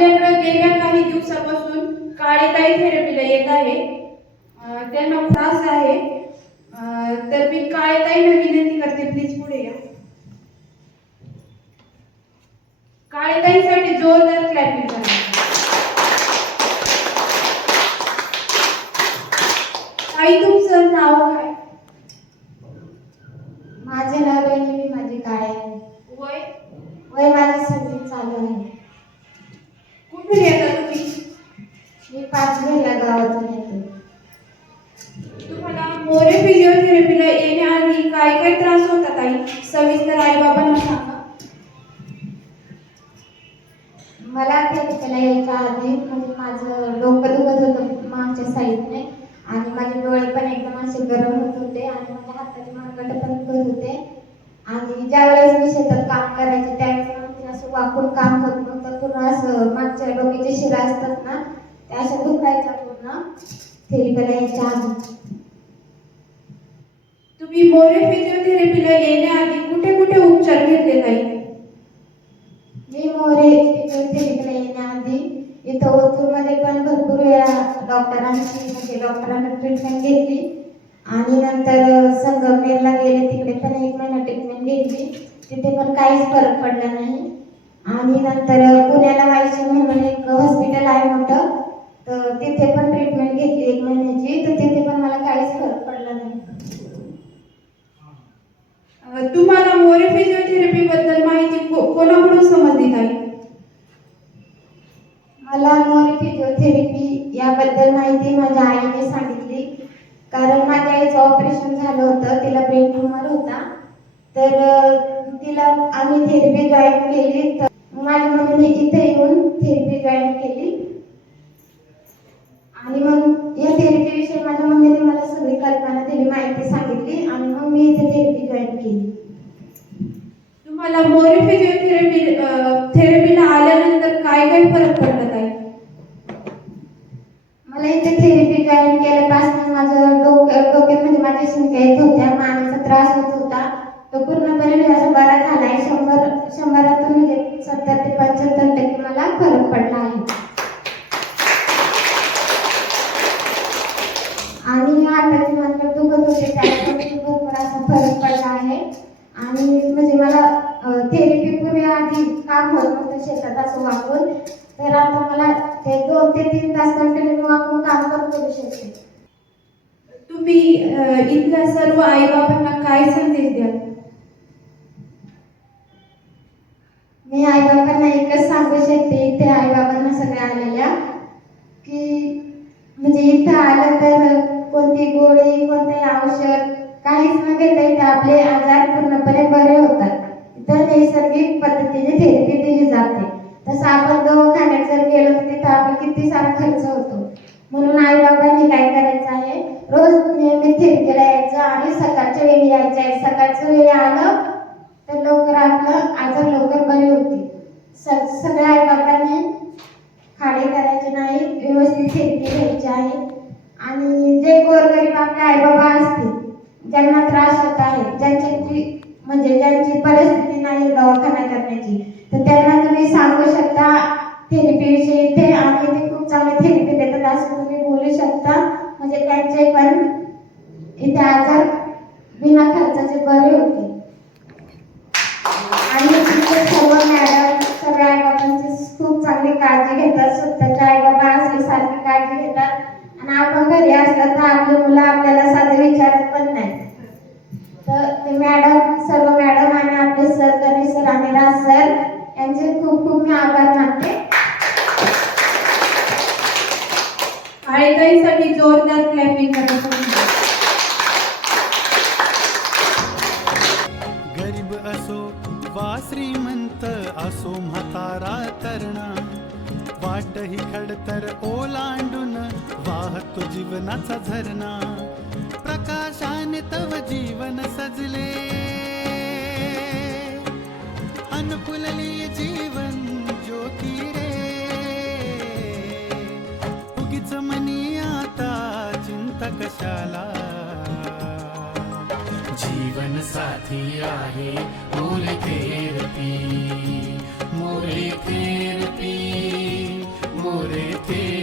आपल्याकडे गेल्या काही दिवसापासून काळेताई थेरपीला येत आहे. त्यांना त्रास आहे. तर मी काळेताईला विनंती करते प्लीज पुढे या. काळेताईसाठी जोरदार क्लॅपिंग करा ताई तुमचं नाव काय? माझे नाव रोहिणी माझे काळे. आहे वय? वय माझं सगळी चालू आहे. कुठून येता तुम्ही मी पाच पाचवीला गावातून येते तुम्हाला मोरे फिजिओथेरपीला येण्याआधी काय काय त्रास होता ताई सविस्तर आई बाबांना सांगा. मला थेरपीला यायच्या आधी म्हणजे माझं डोकं दुखत होतं मागच्या साईडने. आणि माझे डोळे पण एकदम असे गरम होत होते आणि माझ्या हाताचे मनगट पण दुखत होते आणि ज्या वेळेस मी शेतात काम करायचे त्यावेळेस मला ते असं वाकून काम होत नव्हतं पूर्ण असं मागच्या डोक्याच्या शिरा असतात ना त्या अशा दुखायच्या पूर्ण थेरपीला यायच्या आधी. तुम्ही मोरे फिजिओथेरपीला येण्याआधी कुठे कुठे उपचार घेतले ताई? मी मोरे फिजिओथेरपीला येण्याआधी इथं ओतूरमध्ये पण भरपूर वेळा डॉक्टरांची म्हणजे डॉक्टरांना ट्रीटमेंट घेतली. आणि नंतर संगमनेरला गेले तिकडे पण एक महिना ट्रीटमेंट घेतली. तिथे पण काहीच फरक पडला नाही. आणि नंतर पुण्याला वायशी म्हणून एक हॉस्पिटल आहे मोठं तर तिथे पण ट्रीटमेंट घेतली एक महिन्याची तर तिथे पण मला काहीच फरक पडला नाही अं, तुम्हाला मोरे फिजिओथेरपी बद्दल माहिती को- कोणाकडून समजली ताई मला मोरी फिजिओथेरपी याबद्दल माहिती माझ्या आईने सांगितली तिचं ऑपरेशन झालं होतं तिला ब्रेन ट्युमर होता. तर तिला आम्ही थेरपी गाईड केली. तर माझ्या मम्मीने इथे येऊन थेरपी गाईड केली. आणि मग या थेरपी विषयी माझ्या मम्मीने मला सगळी कल्पना दिली माहिती सांगितली. आणि मग मी इथे थेरपी गाईड केली. तुम्हाला मोरे फिजिओथेरपी थेरपीला आल्यानंतर काय काय फरक पडला ताई? होते म्हणजे माझ्या शिंक्या येत होत्या मानेचा त्रास होत होता. तो पूर्णपणे म्हणजे असा बरा झालाय शंभर शंभरातून म्हणजे सत्तर ते पंच्याहत्तर टक्के मला फरक पडला आहे. आणि हाताची मनगट दुखत होते त्यातून भरपूर असा फरक पडला आहे. आणि म्हणजे मला थेरपी पूर्वी आधी काम होत नव्हतं शेतात असं वापरून तर आता मला ते दोन ते तीन तास कंटिन्यू वापरून काम पण करू शकते. तुम्ही इथल्या सर्व आई बाबांना काय संदेश द्याल? मी आईबाबांना एकच सांगू शकते इथे आईबाबांना सगळ्या आलेल्या की म्हणजे इथं आलं तर कोणती गोळी कोणते औषध काहीच न घेता इथे आपले आजार पूर्णपणे बरे होतात. इथं नैसर्गिक पद्धतीने थेरपी दिली जाते. तसं आपण दवाखान्यात जर गेलो तर तिथं आपण किती सारा खर्च होतो. यायचं आहे सकाळचं वेळी आलं तर लवकर आपलं आजार लवकर बरे होतील स सगळ्या आईबाबांनी खाडे करायचे नाही व्यवस्थित शेती घ्यायची आहे. आणि जे गोरगरीब आपले आईबाबा असतील ज्यांना त्रास होत आहे ज्यांची म्हणजे ज्यांची परिस्थिती नाही दवाखाना करण्याची तर त्यांना तुम्ही सांगू शकता थेरपी विषयी ते आम्ही ते खूप चांगली थेरपी देतात असं तुम्ही बोलू शकता. म्हणजे त्यांचे पण इथे आजार बिना खर्चाचे बरे होते. आणि तिथे सर्व मॅडम सगळ्या आई बाबांची खूप चांगली काळजी घेतात स्वतःच्या आईबाबा असले सारखी काळजी घेतात. आणि आपण घरी असलं तर आपली मुलं आपल्याला साधे विचारत पण नाही तर ते मॅडम सर्व मॅडम आणि आपले सर गणेश सर आणि राज सर यांचे खूप खूप मी आभार श्रीमंत असो म्हातारा तरणा. वाट ही खडतर ओलांडून वाहतो जीवनाचा झरणा. प्रकाशाने तव जीवन सजले. अनुकुलली जीवन जीवन साथी आहे मूल therapy More therapy More therapy.